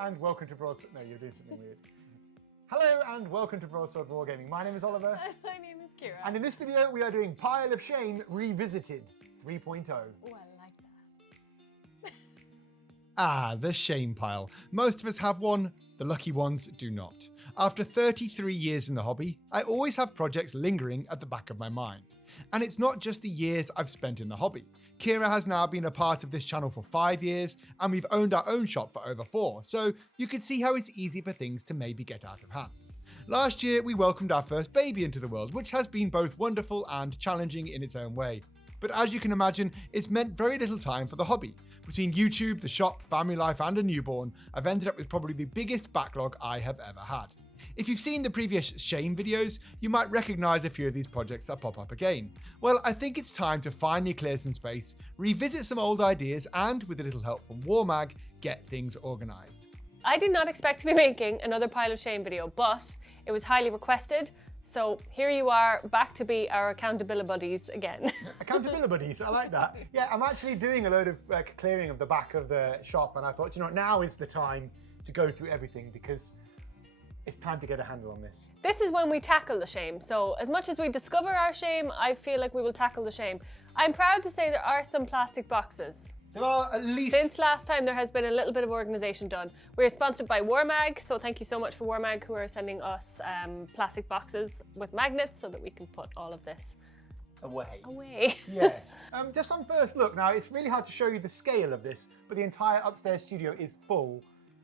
and welcome to Broadsword. No, you're doing something weird. Hello and welcome to Broadsword Wargaming. My name is Oliver. And my name is Kira. And in this video, we are doing Pile of Shame Revisited 3.0. Oh, I like that. Ah, the shame pile. Most of us have one, the lucky ones do not. After 33 years in the hobby, I always have projects lingering at the back of my mind. And it's not just the years I've spent in the hobby. Kira has now been a part of this channel for 5 years, and we've owned our own shop for over 4, so you can see how it's easy for things to maybe get out of hand. Last year, we welcomed our first baby into the world, which has been both wonderful and challenging in its own way. But as you can imagine, it's meant very little time for the hobby. Between YouTube, the shop, family life, and a newborn, I've ended up with probably the biggest backlog I have ever had. If you've seen the previous Shame videos, you might recognise a few of these projects that pop up again. Well, I think it's time to finally clear some space, revisit some old ideas, and with a little help from Warmag, get things organised. I did not expect to be making another Pile of Shame video, but it was highly requested. So here you are, back to be our accountability buddies again. Accountability buddies, I like that. Yeah, I'm actually doing a load of clearing of the back of the shop, and I thought, you know, now is the time to go through everything because it's time to get a handle on this. This is when we tackle the shame. So as much as we discover our shame, I feel like we will tackle the shame. I'm proud to say there are some plastic boxes. There are at least... Since last time, there has been a little bit of organisation done. We're sponsored by Warmag, so thank you so much for Warmag who are sending us plastic boxes with magnets so that we can put all of this away. Yes. Just on first look, now it's really hard to show you the scale of this, but the entire upstairs studio is full.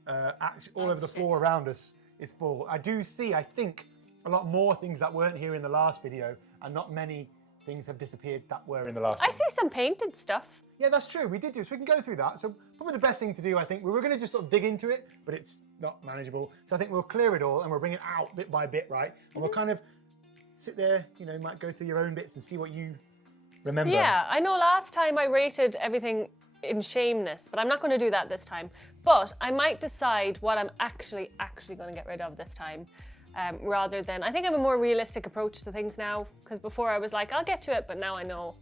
Actually, all over the floor around us is full. I do see, I think, a lot more things that weren't here in the last video, and not many things have disappeared that were in the last I video. see some painted stuff. Yeah, that's true. We did do, so we can go through that. So probably the best thing to do, I think, we were going to just sort of dig into it, but it's not manageable. So I think we'll clear it all and we'll bring it out bit by bit, right? And we'll kind of sit there, you know, might go through your own bits and see what you remember. Yeah, I know last time I rated everything in shameness, but I'm not going to do that this time. But I might decide what I'm actually going to get rid of this time. Rather than, I think I have a more realistic approach to things now, because before I was like, I'll get to it, but now I know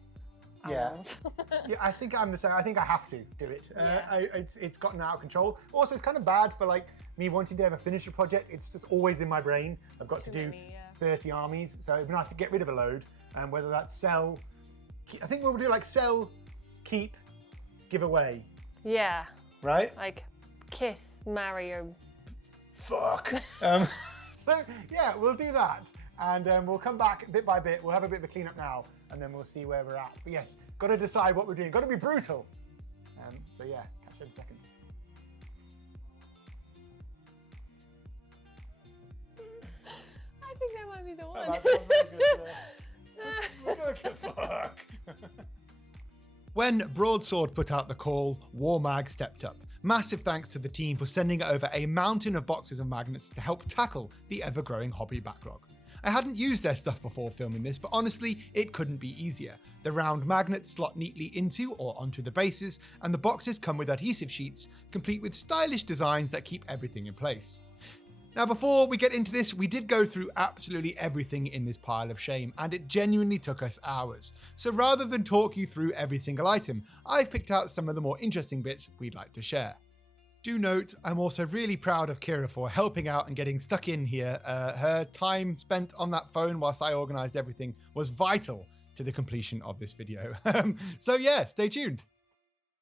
I won't. Yeah, I think I'm the same. I think I have to do it. Yeah. It's gotten out of control. Also, it's kind of bad for like me wanting to ever finish a project. It's just always in my brain. I've got to do 30 armies, so it'd be nice to get rid of a load. And whether that's sell, I think we'll do like sell, keep, give away. Yeah. Right? Like kiss, marry, or fuck. So yeah, we'll do that. And we'll come back bit by bit. We'll have a bit of a clean up now, and then we'll see where we're at. But yes, got to decide what we're doing. Got to be brutal. So yeah, catch you in a second. I think that might be the one. Oh, that sounds very good, yeah. We're gonna get fuck. When Broadsword put out the call, Warmag stepped up. Massive thanks to the team for sending over a mountain of boxes of magnets to help tackle the ever-growing hobby backlog. I hadn't used their stuff before filming this, but honestly, it couldn't be easier. The round magnets slot neatly into or onto the bases, and the boxes come with adhesive sheets, complete with stylish designs that keep everything in place. Now, before we get into this, we did go through absolutely everything in this pile of shame, and it genuinely took us hours. So rather than talk you through every single item, I've picked out some of the more interesting bits we'd like to share. Do note, I'm also really proud of Kira for helping out and getting stuck in here. Her time spent on that phone whilst I organised everything was vital to the completion of this video. So yeah, stay tuned.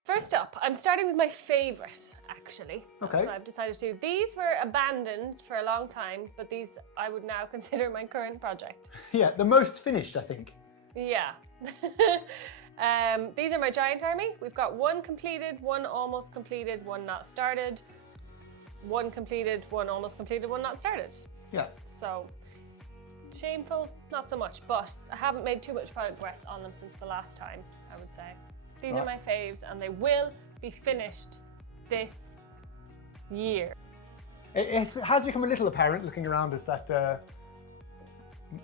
First up, I'm starting with my favourite, actually. That's Okay. what I've decided to do. These were abandoned for a long time, but these I would now consider my current project. Yeah, the most finished, I think. Yeah. These are my giant army. We've got one completed, one almost completed, one not started, one completed, one almost completed, one not started. Yeah. So, shameful, not so much, but I haven't made too much progress on them since the last time, I would say. These are my faves, and they will be finished this year. It has become a little apparent looking around us that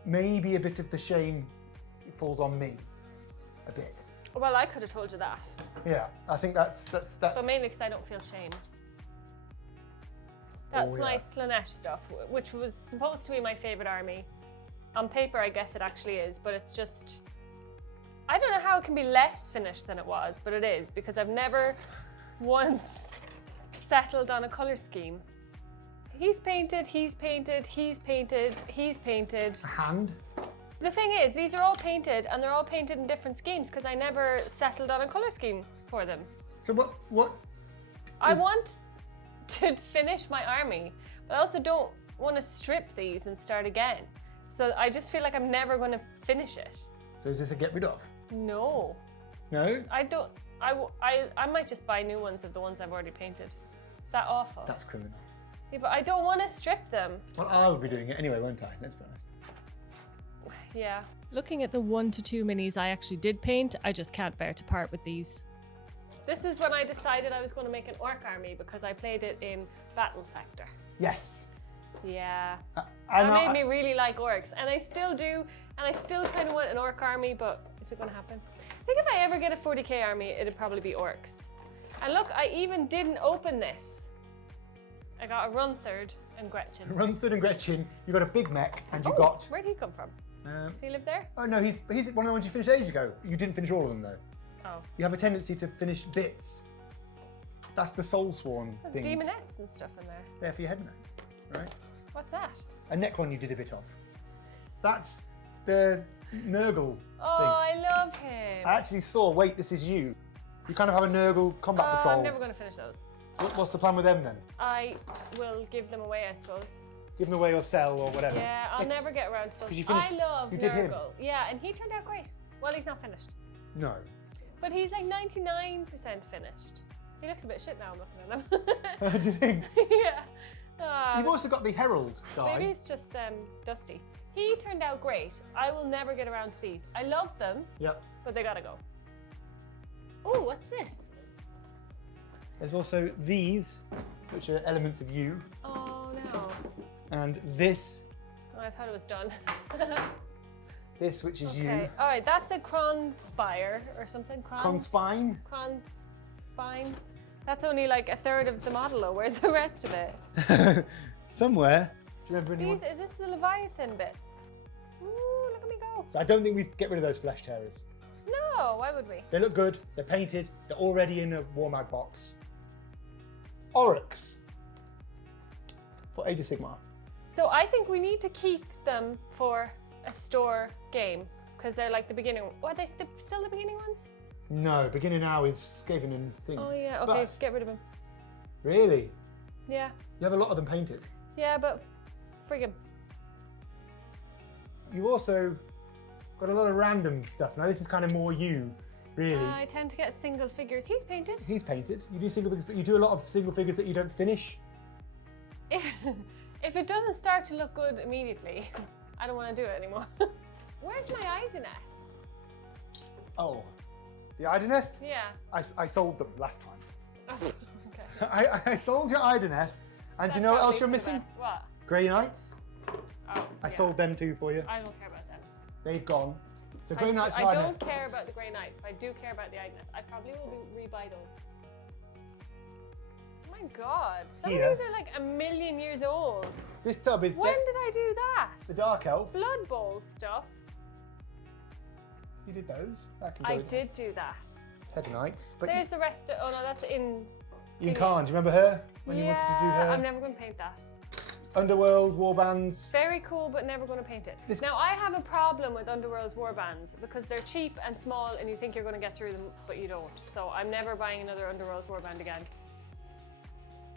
maybe a bit of the shame falls on me. A bit. Well, I could have told you that. Yeah, I think that's. But mainly because I don't feel shame. That's my Scenics stuff, which was supposed to be my favourite army. On paper, I guess it actually is, but it's just... I don't know how it can be less finished than it was, but it is, because I've never once settled on a colour scheme. He's painted, he's painted, he's painted, he's painted. A hand. The thing is, these are all painted and they're all painted in different schemes because I never settled on a colour scheme for them. So what? I want to finish my army, but I also don't want to strip these and start again. So I just feel like I'm never going to finish it. So is this a get rid of? No. No? I don't. I might just buy new ones of the ones I've already painted. Is that awful? That's criminal. Yeah, but I don't want to strip them. Well, I would be doing it anyway, won't I? Let's be honest. Yeah. Looking at the 1 to 2 minis I actually did paint, I just can't bear to part with these. This is when I decided I was going to make an orc army because I played it in Battle Sector. Yes. Yeah. I That know, made me really like orcs, and I still do, and I still kind of want an orc army, but is it going to happen? I think if I ever get a 40k army, it'd probably be orcs. And look, I even didn't open this. I got a Runtherd and Gretchen. Runtherd and Gretchen, you got a big mech, and you Oh, got. where'd he come from? Does he live there? Oh no, he's one of the ones you finished ages ago. You didn't finish all of them though. Oh. You have a tendency to finish bits. That's the soul sworn There's things. demonettes and stuff in there. There for your head knights, right? What's that? A Necron you did a bit of. That's the Nurgle Oh, thing. I love him. I actually saw, wait, this is you. You kind of have a Nurgle combat patrol. I'm never going to finish those. What's the plan with them then? I will give them away, I suppose. Give them away or sell or whatever. Yeah, I'll never get around to those. 'Cause you finished- I love you did him. Nurgle. Yeah, and he turned out great. Well, he's not finished. No. But he's like 99% finished. He looks a bit shit now, I'm looking at him. Do you think? Yeah. You've also got the Herald guy. Maybe it's just dusty. He turned out great. I will never get around to these. I love them, Yep. but they gotta go. Oh, what's this? There's also these, which are elements of you, Oh no. and this, Oh, I thought it was done. this, which is Okay. you. All right, that's a Cronspire or something. Conspine. Cronspine. That's only like a third of the model, though. Where's the rest of it? Somewhere. Do you remember anyone? Is this the Leviathan bits? Ooh, look at me go. So I don't think we get rid of those flesh tearers. No, why would we? They look good, they're painted, they're already in a War Mag box. Oryx. For Age of Sigmar. So I think we need to keep them for a store game because they're like the beginning. Are they still the beginning ones? No, beginning now is Skaven and thing. Oh yeah, okay, But, get rid of them. really? Yeah, You have a lot of them painted. yeah, but frig 'em. You've also got a lot of random stuff. Now this is kind of more you, really. I tend to get single figures. He's painted. He's painted. You do single figures, but you do a lot of single figures that you don't finish. If it doesn't start to look good immediately, I don't want to do it anymore. Where's my Ideneth? Oh, the Ideneth? Yeah. I sold them last time. Oh, okay. I sold your Ideneth, and do you know what else you're missing? What? Grey Knights. Oh, I yeah. sold them too for you. I don't care about them. They've gone. So Grey Knights and I Ideneth. don't care about the Grey Knights, but I do care about the Ideneth. I probably will rebuy those. Oh my god, some Here. of these are like a million years old. This tub is When did I do the that? Dark Elf. Blood Bowl stuff. You did those. Back in I Grey did do that. Head Knights. But There's the rest of, oh no, that's in. you can't. Do you remember her? When yeah, you wanted to do her? I'm never going to paint that. Underworld, Warbands. Very cool, but never going to paint it. Now, I have a problem with Underworld's warbands because they're cheap and small and you think you're going to get through them, but you don't. So I'm never buying another Underworld's warband again.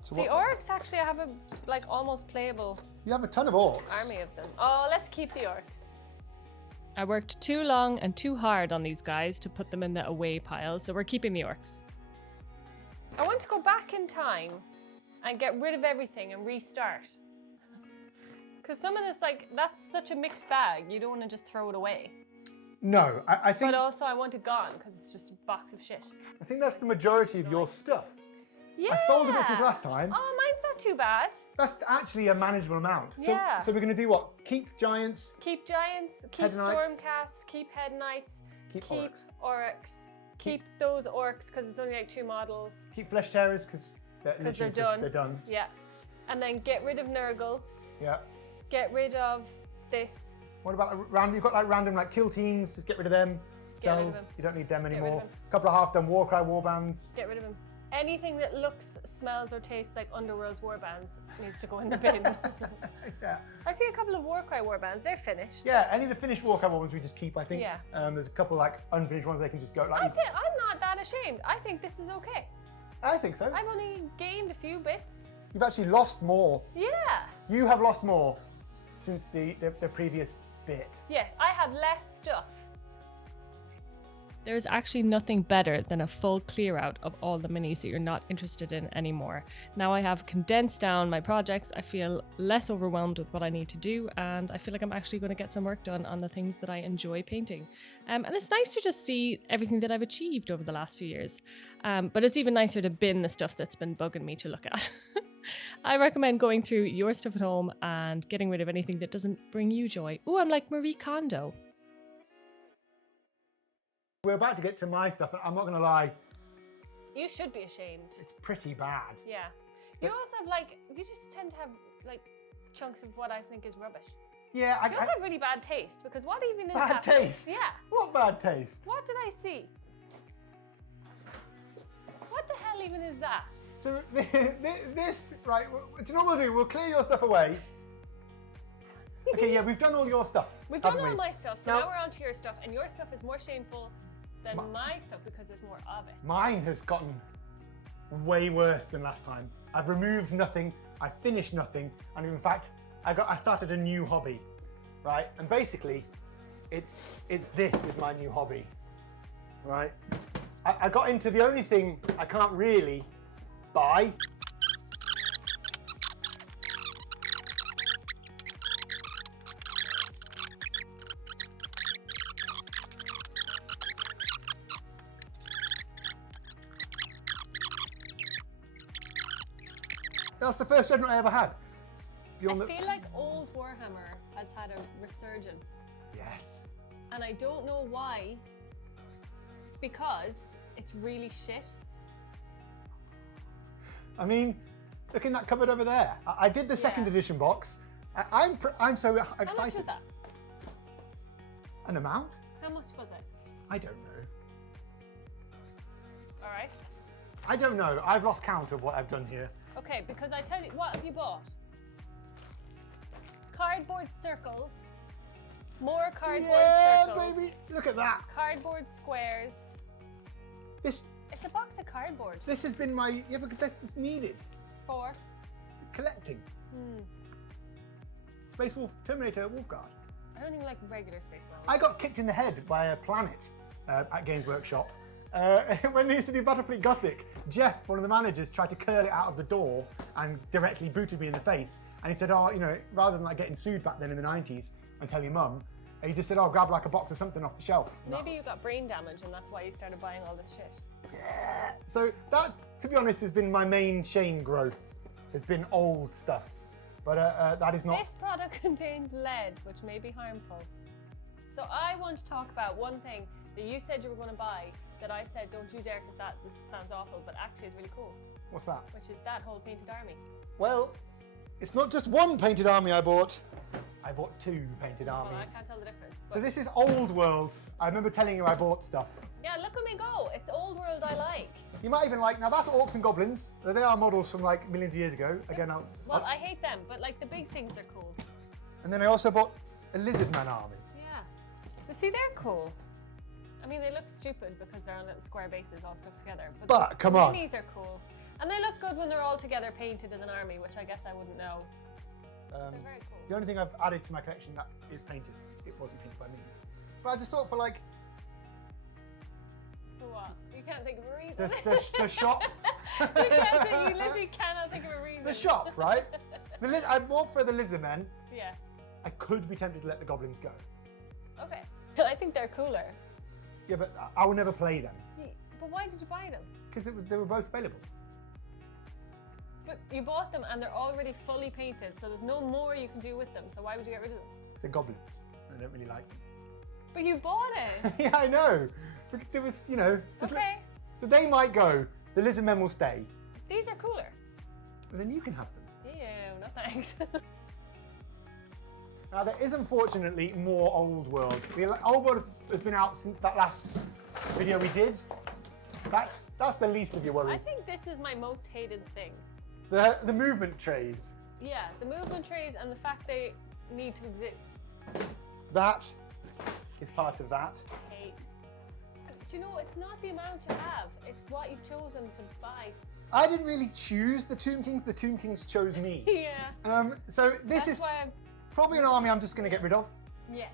So The what- orcs, actually, I have a like almost playable You have a ton of orcs. army of them. Oh, let's keep the orcs. I worked too long and too hard on these guys to put them in the away pile, so we're keeping the orcs. I want to go back in time and get rid of everything and restart. Because some of this, like, that's such a mixed bag, you don't want to just throw it away. No, I think But also, I want it gone because it's just a box of shit. that's the majority of your stuff. Yeah. I sold a bit since last time. Oh, mine's not too bad. That's actually a manageable amount. So, Yeah. so we're going to do what? Keep Giants, Keep Giants, keep Head Knights. Stormcast, keep Head Knights, keep Orcs. Oryx, keep those Orcs because it's only like 2 models. Keep Flesh Tearers because they're done. They're done. Yeah. And then get rid of Nurgle, Yeah. get rid of this. What about random? You've got like random like kill teams. Just get rid of them. Get rid Sell. of them. You don't need them rid of anymore. them. A couple of half-done Warcry warbands. Get rid of him. Anything that looks, smells, or tastes like Underworld's warbands needs to go in the bin. Yeah. I see a couple of Warcry warbands. They're finished. Yeah, any of the finished Warhammer ones we just keep, I think. Yeah. There's a couple like unfinished ones they can just go like. I'm not that ashamed. I think this is okay. I think so. I've only gained a few bits. You've actually lost more. Yeah. You have lost more since the previous bit. Yes, I have less stuff. There is actually nothing better than a full clear out of all the minis that you're not interested in anymore. Now I have condensed down my projects, I feel less overwhelmed with what I need to do, and I feel like I'm actually going to get some work done on the things that I enjoy painting. And it's nice to just see everything that I've achieved over the last few years. But it's even nicer to bin the stuff that's been bugging me to look at. I recommend going through your stuff at home and getting rid of anything that doesn't bring you joy. Ooh, I'm like Marie Kondo. We're about to get to my stuff. I'm not going to lie, You should be ashamed. it's pretty bad. Yeah. You also have like, you just tend to have like chunks of what I think is rubbish. Yeah, You also have really bad taste because what even is bad happening? taste. Yeah. What bad taste? What did I see? What the hell even is that? So this, right? Do you know what we'll do? We'll clear your stuff away. Okay, yeah, we've done all your stuff. We've done haven't all we? my stuff, so Now- now we're on to your stuff, and your stuff is more shameful than my stuff because there's more of it. Mine has gotten way worse than last time. I've removed nothing, I've finished nothing, and in fact, I started a new hobby, right? And basically, it's this is my new hobby, right? I got into the only thing I can't really buy. That's the first dreadnought I ever had. I feel like old Warhammer has had a resurgence, Yes. and I don't know why, because it's really shit. I mean, look in that cupboard over there. I did the second edition box. I'm so excited. How much was that? An amount? How much was it? I don't know. All right. I don't know. I've lost count of what I've done here. Okay, because I tell you, what have you bought? Cardboard circles. More cardboard circles. Baby, look at that. Cardboard squares. This It's a box of cardboard. this has been my because that's needed. For? Collecting. Space Wolf Terminator Wolfguard. I don't even like regular Space Marines. I got kicked in the head by a planet at Games Workshop. When they used to do Battlefleet Gothic, Jeff, one of the managers, tried to curl it out of the door and directly booted me in the face. And he said, oh, you know, rather than like getting sued back then in the 90s and tell your mum, he just said, oh, grab like a box of something off the shelf. Maybe you got brain damage and that's why you started buying all this shit. Yeah. So that, to be honest, has been my main shame growth. Has been old stuff. But that is not... This product contained lead, which may be harmful. So I want to talk about one thing that you said you were going to buy that I said, don't you dare, because that sounds awful, but actually is really cool, What's that? which is that whole painted army. Well, it's not just one painted army I bought. I bought two painted Well, I armies. can't tell the difference. But So this is old world. I remember telling you I bought stuff. yeah, look at me go. It's old world I like. You might even like, now that's orcs and goblins. They are models from like millions of years ago. Again, Well, I hate them, but like the big things are cool. and then I also bought a lizard man army. Yeah. But see, they're cool. I mean, they look stupid because they're on little square bases all stuck together. But, come the on. minis are cool. And they look good when they're all together painted as an army, which I guess I wouldn't know. They're very cool. The only thing I've added to my collection that is painted, it wasn't painted by me. But I just thought for like For what? You can't think of a reason. the shop. You literally cannot think of a reason. The shop, right? I bought for the lizard men. Yeah. I could be tempted to let the goblins go. Okay. I think they're cooler. Yeah, but I will never play them But why did you buy them? because they were both available. But you bought them and they're already fully painted, so there's no more you can do with them. So why would you get rid of them? They're goblins. I don't really like them. But you bought it. Yeah, I know. But there was, you know. Just Okay. so they might go. The lizard men will stay. These are cooler. But then you can have them. Ew, no thanks. Now there is unfortunately more Old World. The Old World has been out since that last video we did. That's the least of your I worries. think this is my most hated thing. The movement trays. Yeah, the movement trays and the fact they need to exist. That is part of that. Hate. Do you know, it's not the amount you have, it's what you've chosen to buy. I didn't really choose the Tomb Kings. The Tomb Kings chose me. Yeah. So this That's is why I'm. probably an army I'm just going to get rid of. Yes.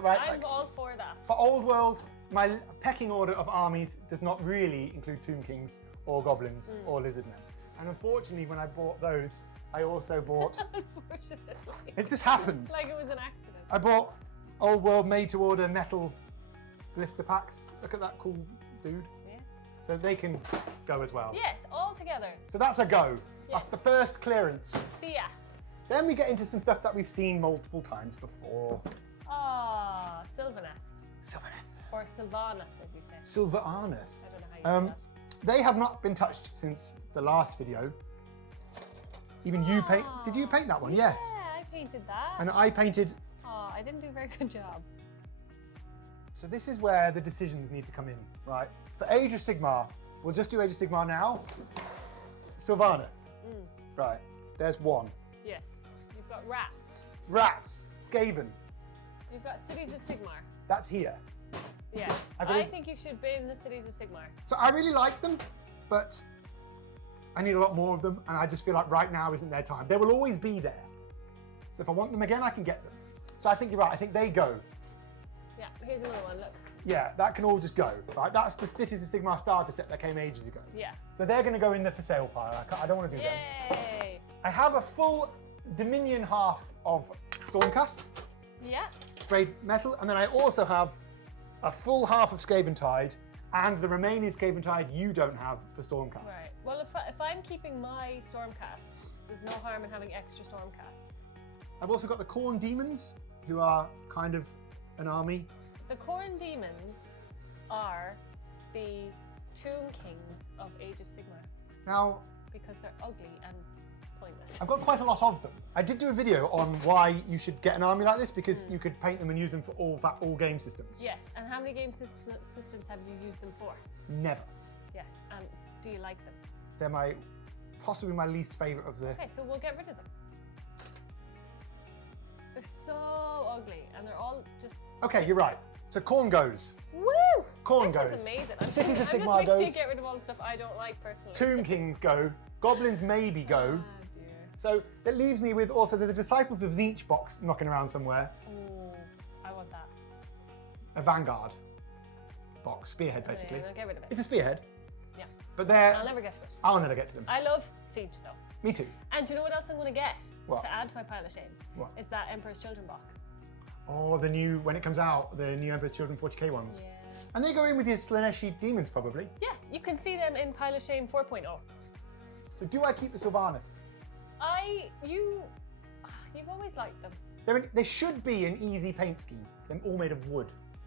Right? I'm Like, all for that. for Old World, my pecking order of armies does not really include Tomb Kings or Goblins or Lizardmen. And unfortunately, when I bought those, I also bought. Unfortunately. It just happened. Like it was an accident. I bought Old World made-to-order metal blister packs. Look at that cool dude. Yeah. So they can go as well. Yes, all together. So that's a go. That's Yes. the first clearance. See ya. Then we get into some stuff that we've seen multiple times before. Ah, Sylvaneth. Sylvaneth. Or Sylvaneth, as you say. Sylvaneth. I don't know how you say that. They have not been touched since the last video. Even you paint. Did you paint that one? Yes. Yeah, I painted that. And I painted. Oh, I didn't do a very good job. So this is where the decisions need to come in, right? For Age of Sigmar, we'll just do Age of Sigmar now. Sylvaneth. Right. There's one. Yes. You've got rats. Rats. Skaven. You've got Cities of Sigmar. That's here. Yes. I've got I this- think you should bin the Cities of Sigmar. So I really like them, but I need a lot more of them, and I just feel like right now isn't their time. They will always be there. So if I want them again, I can get them. So I think you're right. I think they go. Yeah, here's another one, look. Yeah, that can all just go. Right? That's the Cities of Sigmar starter set that came ages ago. Yeah. So they're going to go in the for sale pile. I don't want to do them. Yay! I have a full Dominion half of Stormcast, Yeah. sprayed metal, and then I also have a full half of Scaventide, and the remaining Scaventide you don't have for Stormcast. Right. Well, if I'm keeping my Stormcast, there's no harm in having extra Stormcast. I've also got the Khorne Demons, who are kind of an army. The Khorne Demons are the Tomb Kings of Age of Sigmar Now, because they're ugly and pointless. I've got quite a lot of them. I did do a video on why you should get an army like this, because you could paint them and use them for all game systems. Yes, and how many game systems have you used them for? Never. Yes, and do you like them? They're possibly my least favourite of the... Okay, so we'll get rid of them. They're so ugly, and they're all just... Okay, you're right. So Khorne goes. Woo! Khorne This goes. is amazing. Cities of I'm Sigmar just making goes. get rid of all the stuff I don't like personally. Tomb Kings go. Goblins maybe go. Oh dear. So that leaves me with also, there's a Disciples of Tzeentch box knocking around somewhere. Oh, I want that. A Vanguard box, spearhead basically. Yeah, no, get rid of it. It's a spearhead, Yeah. but they're... I'll never get to it. I'll never get to them. I love Siege though. Me too. And do you know what else I'm going to get? What? To add to my pile of shame? What? Is that Emperor's Children box. Oh, the new, when it comes out, the new Emperor's Children 40k ones. Yeah. And they go in with your Slaneshi demons probably. Yeah, you can see them in Pile of Shame 4.0. So do I keep the Sylvaneth? You've always liked them. They should be an easy paint scheme. They're all made of wood.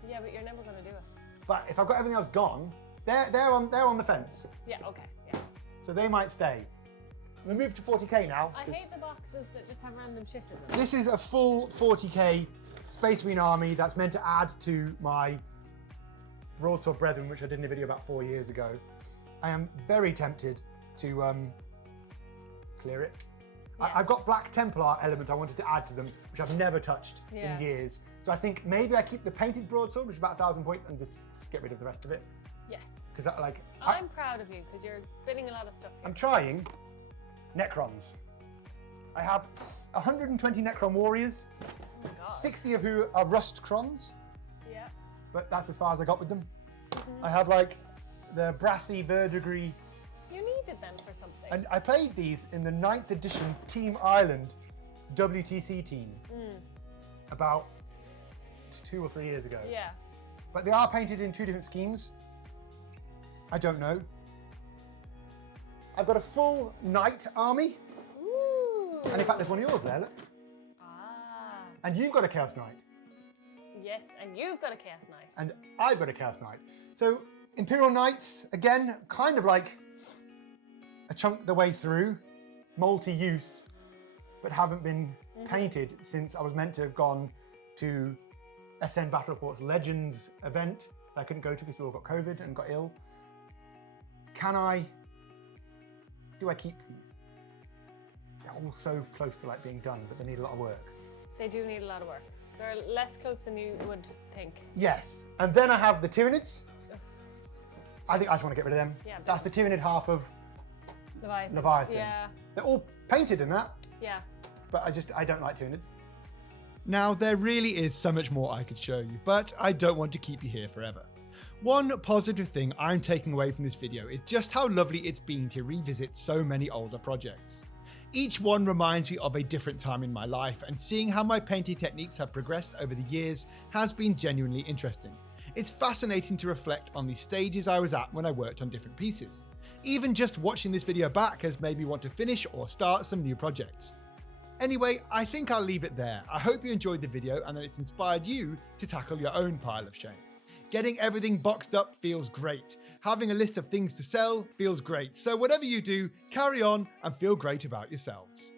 Yeah, but you're never going to do it. But if I've got everything else gone, they're on the fence. Yeah, okay, yeah. So they might stay. We move to 40k now. I 'cause hate the boxes that just have random shit in them. This is a full 40k Space Marine army that's meant to add to my Broadsword Brethren, which I did in a video about 4 years ago. I am very tempted to clear it. Yes. I've got Black Templar element I wanted to add to them, which I've never touched Yeah. in years. So I think maybe I keep the painted broadsword, which is about 1,000 points, and just get rid of the rest of it. Yes. Because I'm proud of you because you're binning a lot of stuff here. I'm trying. Necrons. I have 120 Necron warriors, Oh my God. 60 of who are Rust Crons, Yeah. but that's as far as I got with them. I have like the brassy verdigris, You needed them for something. and I played these in the 9th edition Team Ireland WTC team about 2 or 3 years ago. Yeah. But they are painted in 2 different schemes. I don't know. I've got a full knight army, Ooh. and in fact there's one of yours there, look. Ah. And you've got a Chaos Knight. Yes, and you've got a Chaos Knight. And I've got a Chaos Knight. So Imperial Knights, again, kind of like a chunk the way through, multi-use, but haven't been painted since I was meant to have gone to SN Battle Reports Legends event that I couldn't go to because we all got COVID and got ill. do I keep these? They're all so close to like being done, but they need a lot of work. They do need a lot of work. They're less close than you would think. Yes, and then I have the Tyranids. I think I just want to get rid of them. Yeah, That's the Tyranid half of Leviathan. Yeah, They're all painted in that, yeah. but I don't like Tyranids. Now, there really is so much more I could show you, but I don't want to keep you here forever. One positive thing I'm taking away from this video is just how lovely it's been to revisit so many older projects. Each one reminds me of a different time in my life, and seeing how my painting techniques have progressed over the years has been genuinely interesting. It's fascinating to reflect on the stages I was at when I worked on different pieces. Even just watching this video back has made me want to finish or start some new projects. Anyway, I think I'll leave it there. I hope you enjoyed the video and that it's inspired you to tackle your own pile of shame. Getting everything boxed up feels great. Having a list of things to sell feels great. So whatever you do, carry on and feel great about yourselves.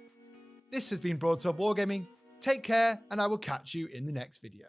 This has been Broadsword Wargaming. Take care, and I will catch you in the next video.